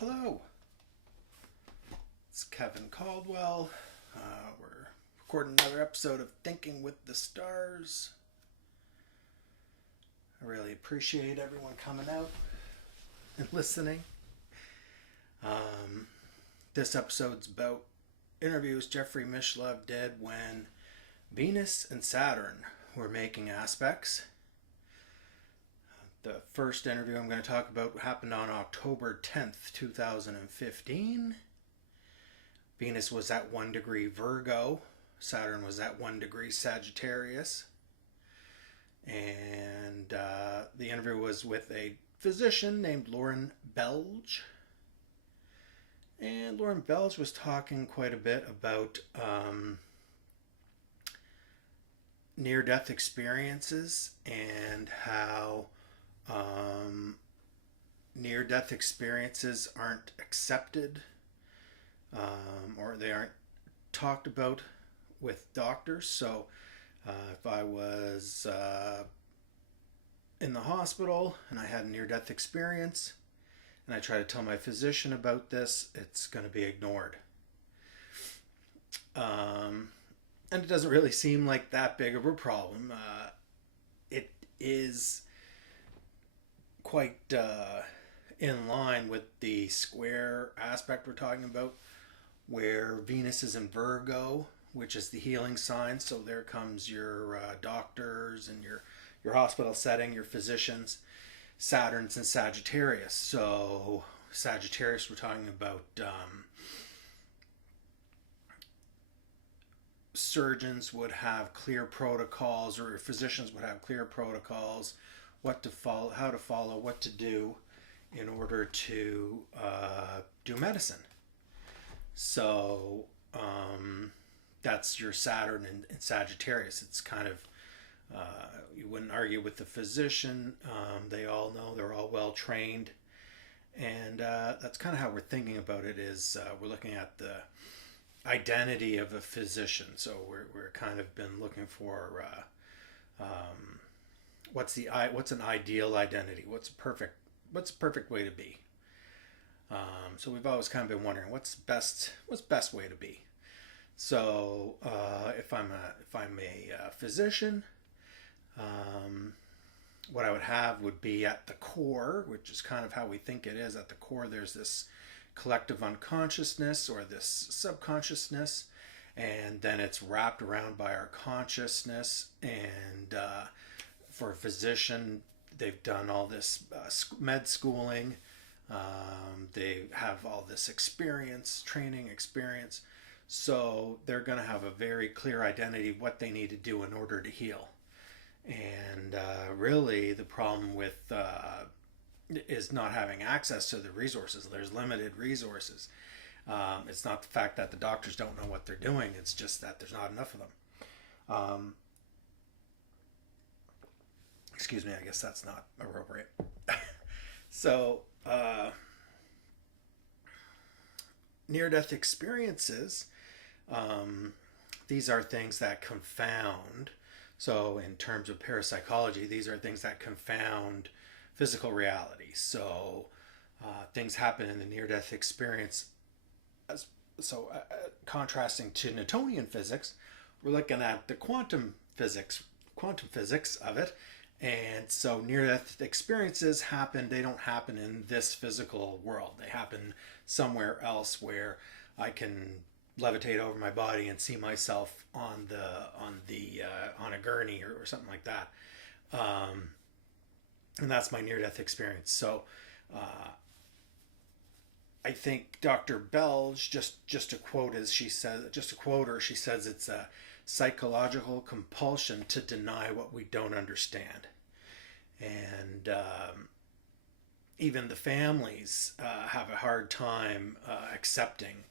Hello, it's Kevin Caldwell. We're recording another episode of Thinking with the Stars. I really appreciate everyone coming out and listening. This episode's about interviews Jeffrey Mishlove did when Venus and Saturn were making aspects. The first interview I'm going to talk about happened on October 10th, 2015. Venus was at 1 degree Virgo. Saturn was at 1 degree Sagittarius. And the interview was with a physician named Laurin Bellg. And Laurin Bellg was talking quite a bit about near-death experiences and how near-death experiences aren't accepted or they aren't talked about with doctors. So if I was in the hospital and I had a near-death experience and I try to tell my physician about this, it's going to be ignored. And it doesn't really seem like that big of a problem. It is quite in line with the square aspect we're talking about, where Venus is in Virgo, which is the healing sign. So there comes your doctors and your hospital setting, your physicians. Saturn's in Sagittarius. So Sagittarius, we're talking about surgeons would have clear protocols, or physicians would have clear protocols, what to follow, how to follow, what to do in order to do medicine. So that's your Saturn in Sagittarius. It's kind of, you wouldn't argue with the physician. They all know, they're all well trained. And that's kind of how we're thinking about it, is we're looking at the identity of a physician. So we're kind of been looking for what's an ideal identity? What's a perfect way to be? So we've always kind of been wondering what's best way to be. So if I'm a physician, what I would have would be at the core, which is kind of how we think it is. At the core, there's this collective unconsciousness or this subconsciousness, and then it's wrapped around by our consciousness. And for a physician, they've done all this med schooling. They have all this training experience. So they're going to have a very clear identity of what they need to do in order to heal. And really the problem with is not having access to the resources. There's limited resources. It's not the fact that the doctors don't know what they're doing. It's just that there's not enough of them. Excuse me, I guess that's not appropriate. So, near-death experiences, these are things that confound. So in terms of parapsychology, these are things that confound physical reality. So things happen in the near-death experience. Contrasting to Newtonian physics, we're looking at the quantum physics of it. And so near-death experiences happen. They don't happen in this physical world. They happen somewhere else where I can levitate over my body and see myself on a gurney or something like that. And that's my near-death experience. So I think Dr. Bellg, just to quote she says it's a psychological compulsion to deny what we don't understand. And even the families have a hard time accepting.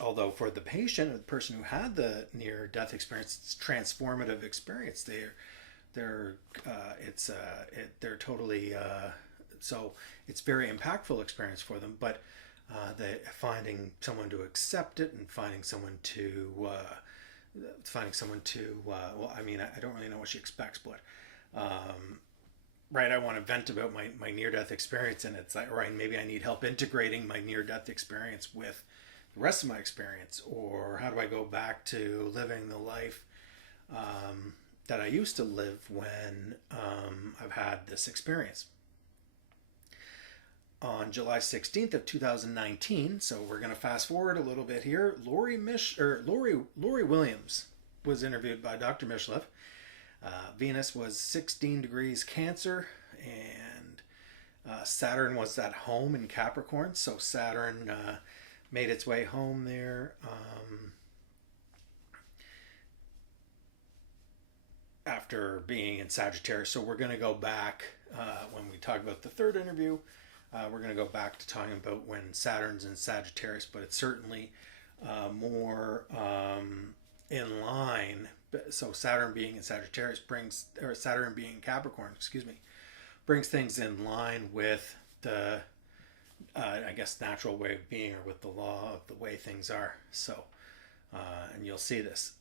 Although for the patient or the person who had the near-death experience, it's a transformative experience. They're totally so it's very impactful experience for them. But finding someone to accept it and finding someone to well, I mean, I don't really know what she expects, but right, I want to vent about my near-death experience, and it's like, right, maybe I need help integrating my near-death experience with the rest of my experience, or how do I go back to living the life that I used to live when I've had this experience. On July 16th of 2019, so we're going to fast forward a little bit here, Lori Williams was interviewed by Dr. Mishlev. Venus was 16 degrees Cancer, and Saturn was at home in Capricorn, so Saturn made its way home there after being in Sagittarius. So we're going to go back when we talk about the third interview. We're going to go back to talking about when Saturn's in Sagittarius, but it's certainly more in line. So Saturn being in Sagittarius or Saturn being in Capricorn, brings things in line with the, I guess, natural way of being, or with the law of the way things are. So, and you'll see this.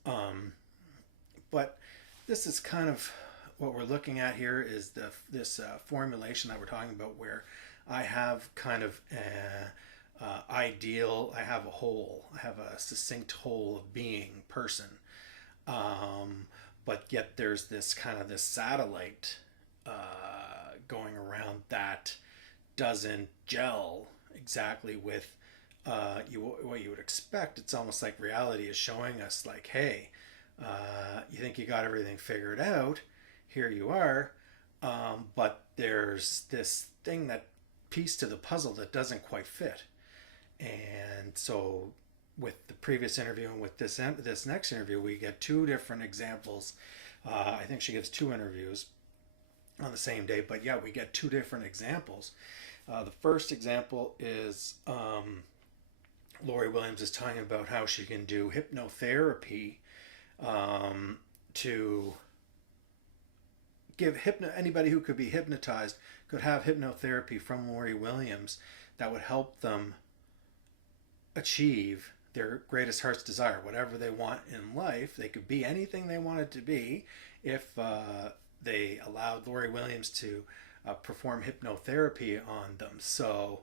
But this is kind of what we're looking at here is this formulation that we're talking about, where I have kind of ideal, I have a whole, I have a succinct whole of being person. But yet there's this kind of this satellite going around that doesn't gel exactly with what you would expect. It's almost like reality is showing us like, hey, you think you got everything figured out, here you are, but there's this thing, that piece to the puzzle that doesn't quite fit. And so with the previous interview and with this next interview, we get two different examples. I think she gives two interviews on the same day, but yeah, we get two different examples. The first example is Lori Williams is talking about how she can do hypnotherapy to give anybody who could be hypnotized could have hypnotherapy from Lori Williams that would help them achieve their greatest heart's desire, whatever they want in life. They could be anything they wanted to be if they allowed Lori Williams to perform hypnotherapy on them. So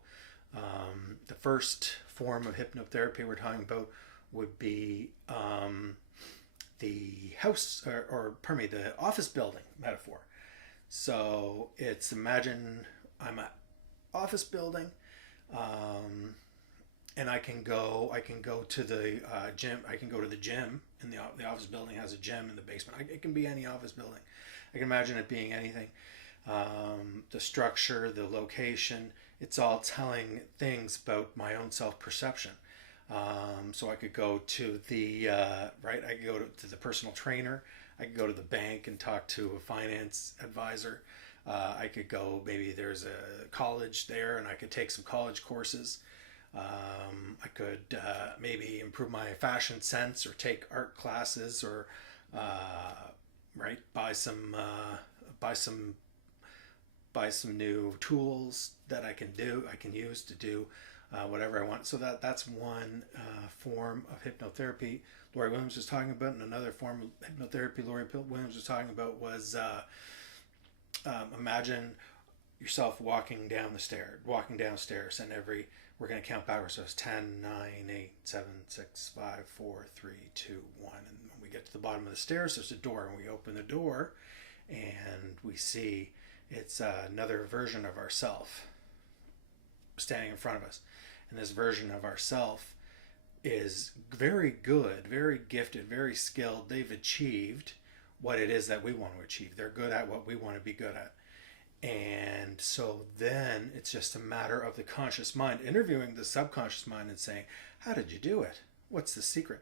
the first form of hypnotherapy we're talking about would be the house, the office building metaphor. So it's, imagine I'm at office building, and I can go to the gym. I can go to the gym, and the office building has a gym in the basement. It can be any office building. I can imagine it being anything. The structure, the location, it's all telling things about my own self-perception. So I could go to the I could go to the personal trainer. I could go to the bank and talk to a finance advisor. I could go, maybe there's a college there, and I could take some college courses. I could maybe improve my fashion sense, or take art classes, or buy some new tools that I can use to do whatever I want. So that's one form of hypnotherapy Lori Williams was talking about. And another form of hypnotherapy Lori Williams was talking about was imagine yourself walking downstairs, and we're going to count backwards. So it's 10, 9, 8, 7, 6, 5, 4, 3, 2, 1. And when we get to the bottom of the stairs, there's a door, and we open the door, and we see it's another version of ourself standing in front of us. And this version of ourself is very good, very gifted, very skilled. They've achieved what it is that we want to achieve. They're good at what we want to be good at. And so then it's just a matter of the conscious mind interviewing the subconscious mind and saying, how did you do it? What's the secret?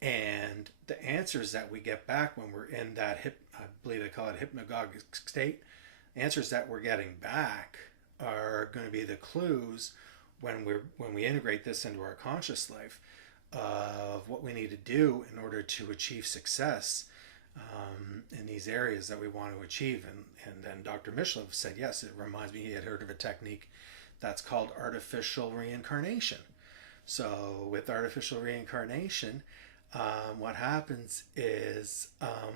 And the answers that we get back when we're in that I believe they call it hypnagogic state, answers that we're getting back are going to be the clues when we integrate this into our conscious life of what we need to do in order to achieve success in these areas that we want to achieve. And then Dr. Mishlev said, yes, it reminds me, he had heard of a technique that's called artificial reincarnation. So with artificial reincarnation, what happens is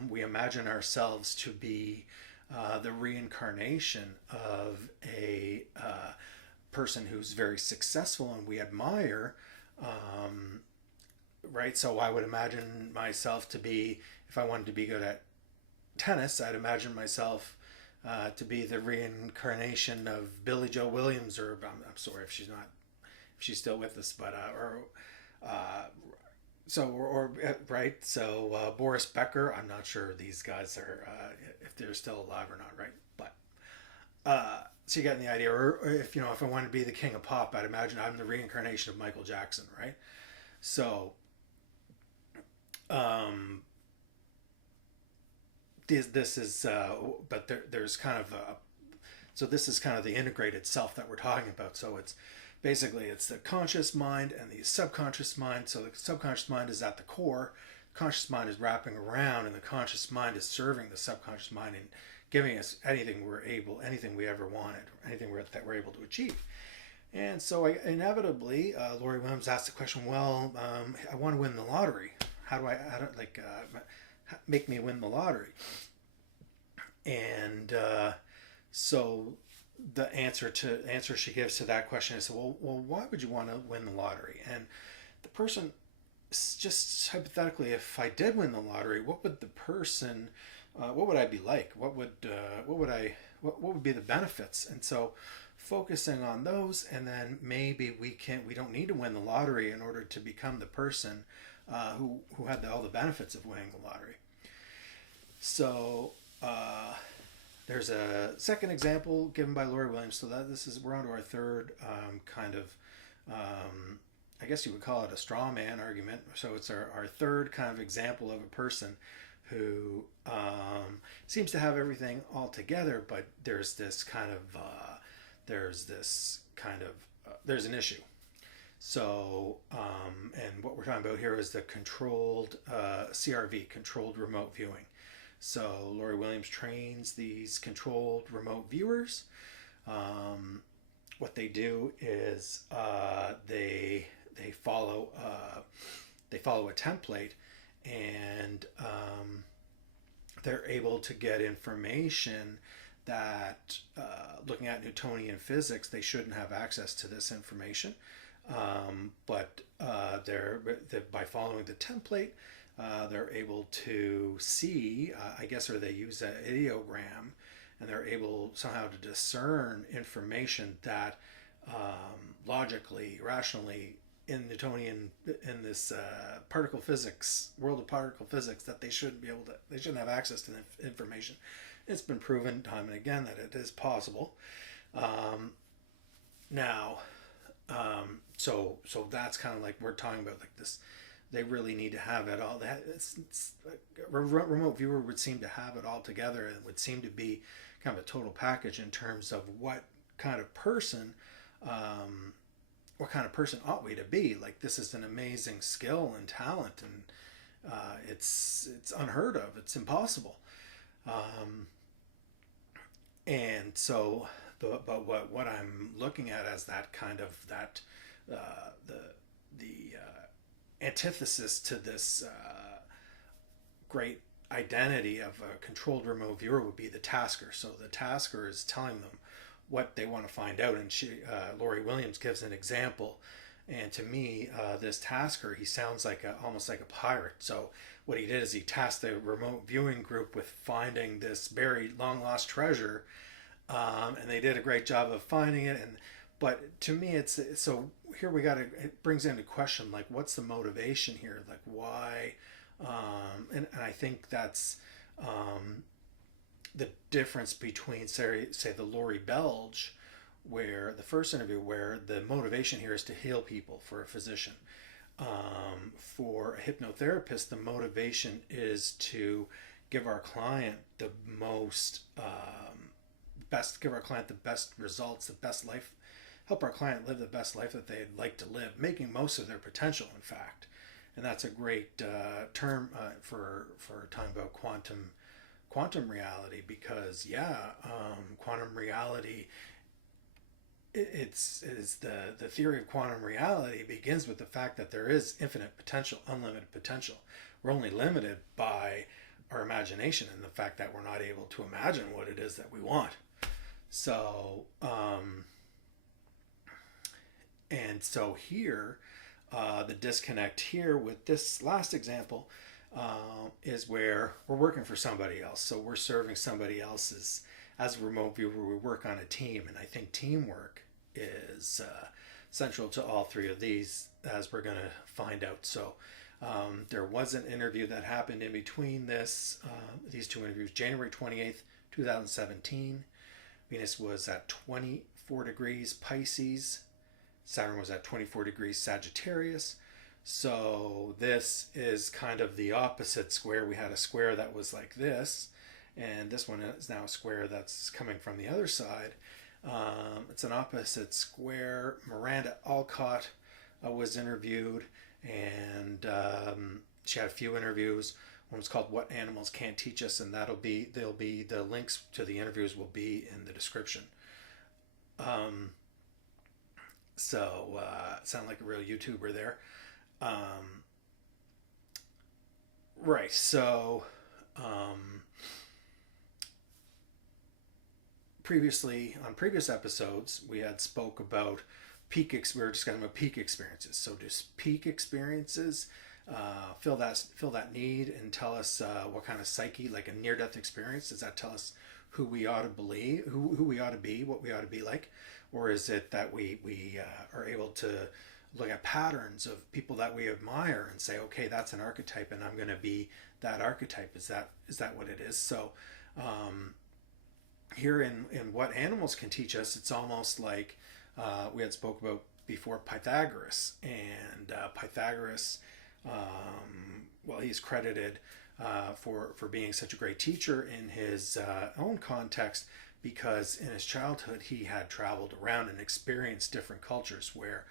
we imagine ourselves to be the reincarnation of a person who's very successful and we admire, right? So I would imagine myself to be, if I wanted to be good at tennis, I'd imagine myself to be the reincarnation of Billie Joe Williams, or I'm sorry if she's not, if she's still with us, but uh, right. So Boris Becker. I'm not sure these guys are if they're still alive or not, right? But so you get the idea. Or if if I wanted to be the king of pop, I'd imagine I'm the reincarnation of Michael Jackson, right? So um, this is but there's kind of a, so this is kind of the integrated self that we're talking about. So it's basically it's the conscious mind and the subconscious mind. So the subconscious mind is at the core, conscious mind is wrapping around, and the conscious mind is serving the subconscious mind and giving us anything we ever wanted, that we're able to achieve. And so inevitably, Laurie Williams asked the question, well, I want to win the lottery. How do make me win the lottery? And so the answer she gives to that question is, well, why would you want to win the lottery? And the person, just hypothetically, if I did win the lottery, what would the person, what would I be like? What would be the benefits? And so focusing on those, and then maybe we don't need to win the lottery in order to become the person who had all the benefits of winning the lottery. So there's a second example given by Laurie Williams. So we're on to our third kind of, I guess you would call it a straw man argument. So it's our third kind of example of a person who seems to have everything all together, but there's an issue. So, and what we're talking about here is the controlled CRV, controlled remote viewing. So Laurie Williams trains these controlled remote viewers. What they do is they follow a template, and they're able to get information that, looking at Newtonian physics, they shouldn't have access to this information. But by following the template, they're able to see, I guess, or they use an ideogram, and they're able somehow to discern information that logically, rationally, in this particle physics, world of particle physics, that they shouldn't have access to the information. It's been proven time and again that it is possible. So that's kind of like we're talking about, like this. They really need to have it all. A remote viewer would seem to have it all together, and would seem to be kind of a total package in terms of what kind of person ought we to be. Like, this is an amazing skill and talent, and it's unheard of. It's impossible. And so, but what I'm looking at as that kind of the antithesis to this great identity of a controlled remote viewer would be the tasker. So the tasker is telling them what they want to find out, and Laurie Williams gives an example. And to me, this tasker, he sounds like almost like a pirate. So what he did is he tasked the remote viewing group with finding this buried, long lost treasure, and they did a great job of finding it. But to me, it's so here it brings into question, like, what's the motivation here? Like, why? And I think that's the difference between, say the Laurie Bellg, where the first interview, where the motivation here is to heal people for a physician. For a hypnotherapist, the motivation is to give our client the best results, the best life, help our client live the best life that they'd like to live, making most of their potential, in fact. And that's a great term for talking about quantum reality, because quantum reality, it's the theory of quantum reality begins with the fact that there is infinite potential, unlimited potential. We're only limited by our imagination and the fact that we're not able to imagine what it is that we want. So, and so here, the disconnect here with this last example is where we're working for somebody else. So we're serving somebody else's. As a remote viewer, we work on a team, and I think teamwork is central to all three of these, as we're going to find out. So there was an interview that happened in between these two interviews. January 28th, 2017. Venus was at 24 degrees Pisces. Saturn was at 24 degrees Sagittarius. So this is kind of the opposite square. We had a square that was like this, and this one is now a square that's coming from the other side. It's an opposite square. Miranda Alcott was interviewed, and she had a few interviews. One was called "What Animals Can't Teach Us," and they'll be the links to the interviews will be in the description. So sound like a real YouTuber there. Right. So previously on previous episodes, we had spoke about we were discussing about peak experiences. So does peak experiences fill that need and tell us what kind of psyche, like a near-death experience, does that tell us who we ought to believe, who we ought to be, what we ought to be like? Or is it that we are able to look at patterns of people that we admire and say, okay, that's an archetype and I'm going to be that archetype? Is that what it is? So here in What Animals Can Teach Us, it's almost like we had spoke about before Pythagoras. And Pythagoras, well, he's credited for being such a great teacher in his own context, because in his childhood he had traveled around and experienced different cultures where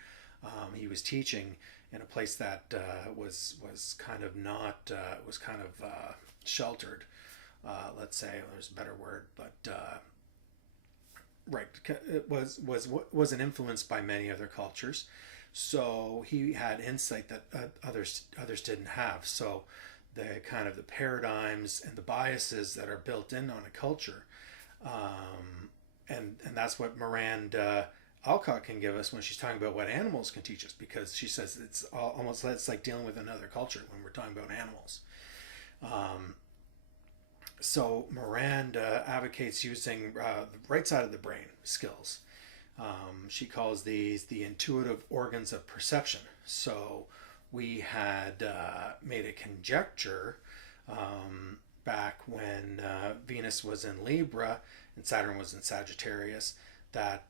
he was teaching in a place that was kind of not sheltered. Let's say there's a better word, but right, it wasn't influenced by many other cultures. So he had insight that others didn't have. So the kind of the paradigms and the biases that are built in on a culture, and that's what Miranda Alcott can give us when she's talking about what animals can teach us, because she says it's almost like dealing with another culture when we're talking about animals. So Miranda advocates using the right side of the brain skills. She calls these the intuitive organs of perception. So we had made a conjecture back when Venus was in Libra and Saturn was in Sagittarius, that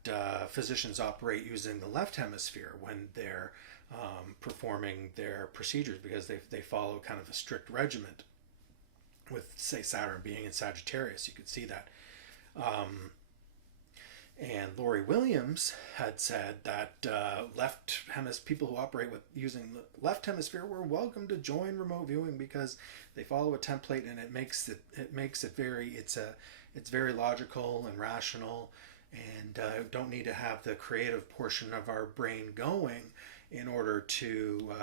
physicians operate using the left hemisphere when they're performing their procedures, because they follow kind of a strict regiment. With, say, Saturn being in Sagittarius, you could see that. And Laurie Williams had said that people who operate with using the left hemisphere were welcome to join remote viewing, because they follow a template and it makes it very logical and rational, and don't need to have the creative portion of our brain going in order to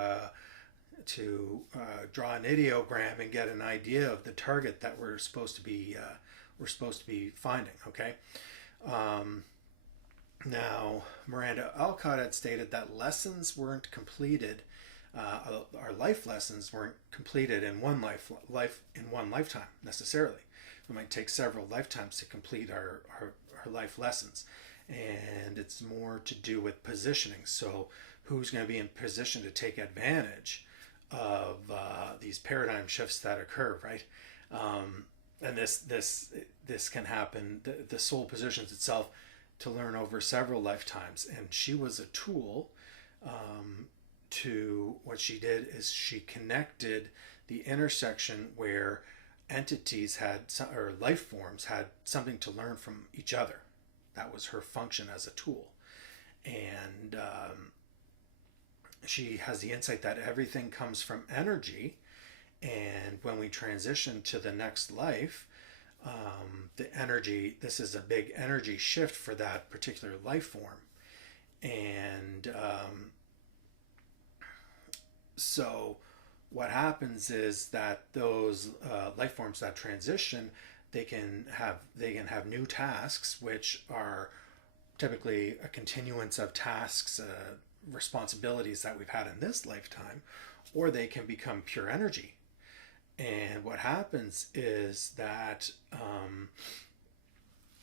draw an ideogram and get an idea of the target that we're supposed to be finding. Okay. Now, Miranda Alcott had stated that lessons weren't completed. Our life lessons weren't completed in one lifetime necessarily. We might take several lifetimes to complete our life lessons, and it's more to do with positioning. So, who's going to be in position to take advantage of these paradigm shifts that occur, right? And this can happen. The soul positions itself to learn over several lifetimes, and she was a tool to what she did is she connected the intersection where entities or life forms had something to learn from each other. That was her function as a tool, and she has the insight that everything comes from energy, and when we transition to the next life, the energy, this is a big energy shift for that particular life form. And so what happens is that those life forms that transition, they can have new tasks, which are typically a continuance of tasks, responsibilities that we've had in this lifetime, or they can become pure energy. And what happens is that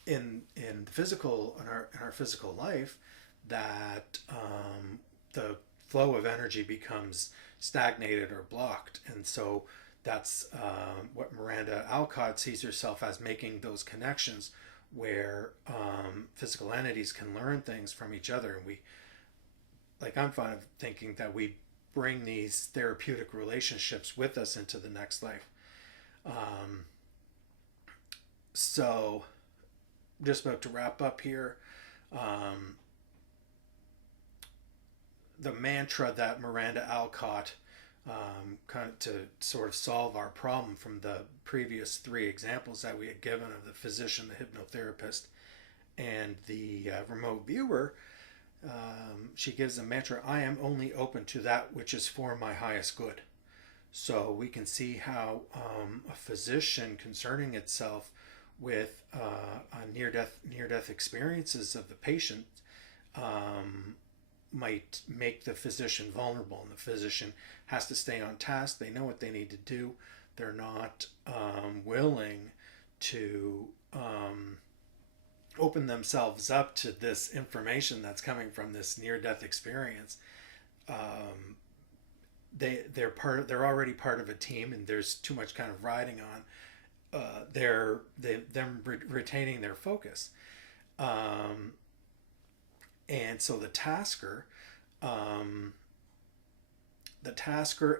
in the physical in our physical life, that the flow of energy becomes stagnated or blocked, and so that's what Miranda Alcott sees herself as, making those connections where physical entities can learn things from each other. And we, like, I'm fond of thinking that we bring these therapeutic relationships with us into the next life. Um, so, just about to wrap up here. Um, the mantra that Miranda Alcott, kind of to sort of solve our problem from the previous three examples that we had given of the physician, the hypnotherapist, and the remote viewer, she gives the mantra, I am only open to that which is for my highest good. So we can see how a physician concerning itself with near-death experiences of the patient might make the physician vulnerable, and the physician has to stay on task. They know what they need to do. They're not willing to open themselves up to this information that's coming from this near-death experience. They're already part of a team, and there's too much kind of riding on them retaining their focus. And so the tasker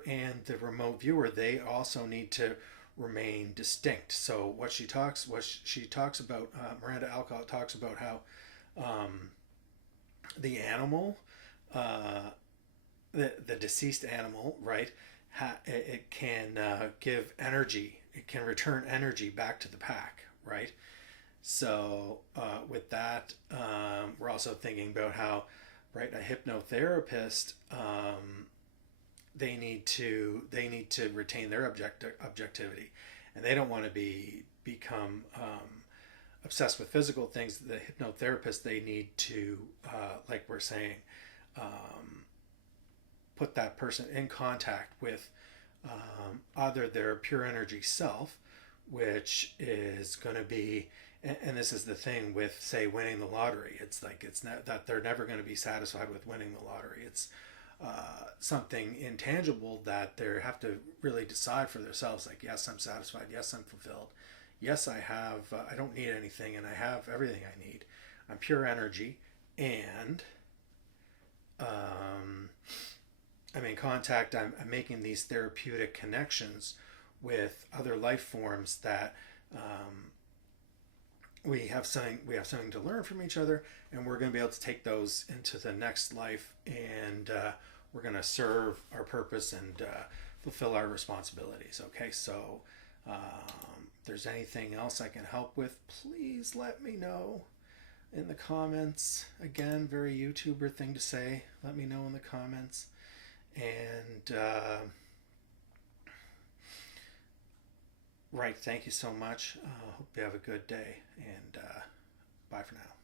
and the remote viewer, they also need to remain distinct. So what she talks about, Miranda Alcott talks about how the animal, the deceased animal, right? It can give energy. It can return energy back to the pack, right? So with that, we're also thinking about how, right, a hypnotherapist, they need to retain their objectivity, and they don't want to become obsessed with physical things. The hypnotherapist, they need to, like we're saying, put that person in contact with either their pure energy self, which is going to be, and this is the thing with, say, winning the lottery. It's like, it's not that they're never going to be satisfied with winning the lottery. It's something intangible that they have to really decide for themselves. Like, yes, I'm satisfied. Yes, I'm fulfilled. Yes, I have. I don't need anything, and I have everything I need. I'm pure energy, and I'm in contact. I'm making these therapeutic connections with other life forms that we have something to learn from each other, and we're going to be able to take those into the next life, and we're going to serve our purpose and fulfill our responsibilities. Okay, so if there's anything else I can help with, please let me know in the comments. Again, very YouTuber thing to say. Let me know in the comments. And right, thank you so much. Hope you have a good day, and bye for now.